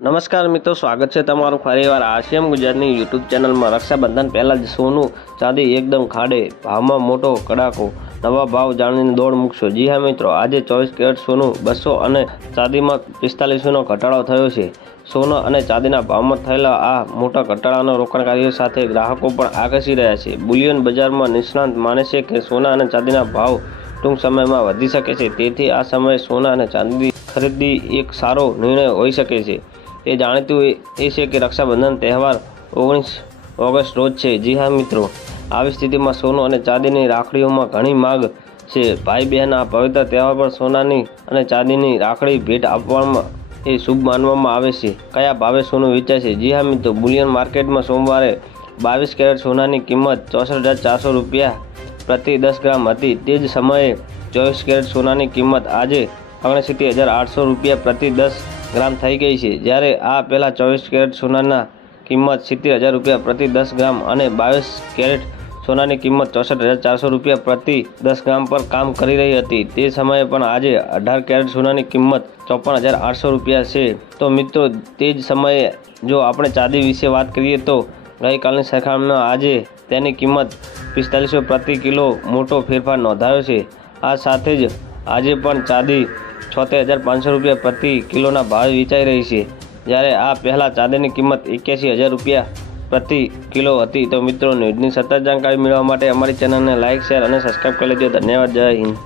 નમસ્કાર મિત્રો, સ્વાગત છે તમારું ફરીવાર આશિયમ ગુજરાતની યુટ્યુબ ચેનલમાં. રક્ષાબંધન પહેલાં જ સોનું ચાંદી એકદમ ખાડે, ભાવમાં મોટો કડાકો, નવા ભાવ જાણીને દોડ મૂકશો. જી હા મિત્રો, આજે ચોવીસ કેરેટ સોનું, બસો અને ચાંદીમાં પિસ્તાલીસોનો ઘટાડો થયો છે. સોના અને ચાંદીના ભાવમાં થયેલા આ મોટા ઘટાડાનો રોકાણકારીઓ સાથે ગ્રાહકો પણ આકર્ષી રહ્યા છે. બુલિયન બજારમાં નિષ્ણાંત માને છે કે સોના અને ચાંદીના ભાવ ટૂંક સમયમાં વધી શકે છે. તેથી આ સમયે સોના અને ચાંદી ખરીદી એક સારો નિર્ણય હોઈ શકે છે. એ જાણીતું એ- છે કે રક્ષાબંધન તહેવાર ઓગણીસ ઓગસ્ટ રોજ છે. જી હા, મિત્રો. આવી સ્થિતિમાં સોનું અને ચાંદીની રાખડીઓમાં ઘણી માગ છે. ભાઈ બહેન આ પવિત્ર તહેવાર પર સોનાની અને ચાંદીની રાખડી ભેટ આપવામાં એ શુભ માનવામાં આવે છે. કયા ભાવે સોનું વેચાય છે? જી હા, મિત્રો. બુલિયન માર્કેટમાં સોમવારે બાવીસ કેરેટ સોનાની કિંમત ચોસઠ હજાર ચારસો રૂપિયા પ્રતિ દસ ગ્રામ હતી. તે જ સમયે ચોવીસ કેરેટ સોનાની કિંમત આજે ઓગણસિત્તેર હજાર આઠસો રૂપિયા પ્રતિ દસ ગ્રામ થઈ ગઈ છે. જ્યારે આ પહેલાં ચોવીસ કેરેટ સોનાના કિંમત સિત્તેર હજાર રૂપિયા પ્રતિ દસ ગ્રામ અને બાવીસ કેરેટ સોનાની કિંમત ચોસઠ હજાર ચારસો રૂપિયા પ્રતિ દસ ગ્રામ પર કામ કરી રહી હતી. તે સમયે પણ આજે અઢાર કેરેટ સોનાની કિંમત ચોપન હજાર આઠસો રૂપિયા છે. તો મિત્રો, તે જ સમયે જો આપણે ચાંદી વિશે વાત કરીએ તો ગઈકાલની સરખામણીમાં આજે તેની કિંમત પિસ્તાલીસો પ્રતિ કિલો મોટો ફેરફાર નોંધાયો છે. આ સાથે જ આજે પણ ચાંદી છોતેર હજાર પાંચસો રૂપિયા પ્રતિ કિલોના ભાવે વેચાઈ રહી છે. જ્યારે આ પહેલાં ચાંદીની કિંમત એક્યાસી હજાર રૂપિયા પ્રતિ કિલો હતી. તો મિત્રો, ન્યૂઝની સતત જાણકારી મેળવવા માટે અમારી ચેનલને લાઇક શેર અને સબસ્ક્રાઈબ કરી લેજો. ધન્યવાદ. જય હિન્દ.